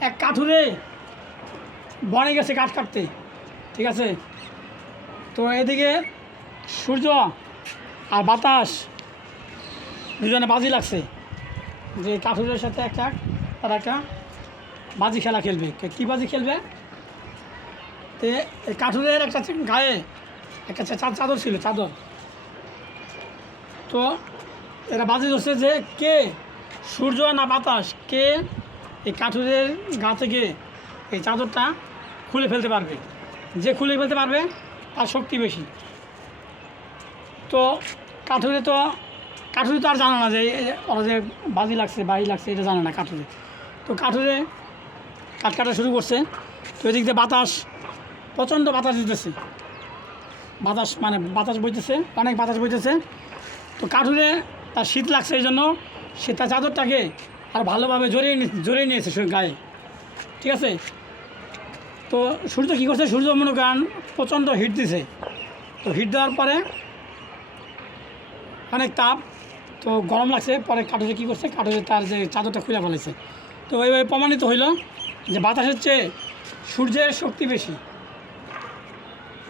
এক কাঠুরে বনে গেছে কাঠ কাটতে, ঠিক আছে? তো এদিকে সূর্য আর বাতাস দুজনে বাজি লাগছে। যে কাঠুরের সাথে একটা, তারা একটা বাজি খেলা খেলবে। কে- বাজি খেলবে? তে কাঠুরের একটা গায়ে একটা চাদর ছিল, চাদর। তো এরা বাজি ধরছে যে কে সূর্য না বাতাস, কে এই কাঠুরের গা থেকে এই চাদরটা খুলে ফেলতে পারবে। যে খুলে ফেলতে পারবে, তার শক্তি বেশি। তো কাঠুরে তো কাঠুরে তো আর জানে না যে ওরা যে বাজি লাগছে বাজি লাগছে, এটা জানে না কাঠুরে। তো কাঠুরে কাঠ কাটা শুরু করছে। তো এদিক দিয়ে বাতাস, প্রচণ্ড বাতাস দিতেছে। বাতাস মানে বাতাস বইতেছে, অনেক বাতাস বইতেছে। তো কাঠুরে তার শীত লাগছে এই জন্য, সে তার চাদরটাকে আর ভালোভাবে জড়িয়ে জড়িয়ে নিয়েছে গায়ে। ঠিক আছে? তো সূর্য কী করছে? সূর্য মনে করেন প্রচণ্ড হিট দিছে। তো হিট দেওয়ার পরে অনেক তাপ, তো গরম লাগছে। পরে কাঠুরে কী করছে? কাঠুরে তার যে চাদরটা খুলে ফেলেছে। তো এইভাবে প্রমাণিত হইল যে বাতাসের চেয়ে সূর্যের শক্তি বেশি।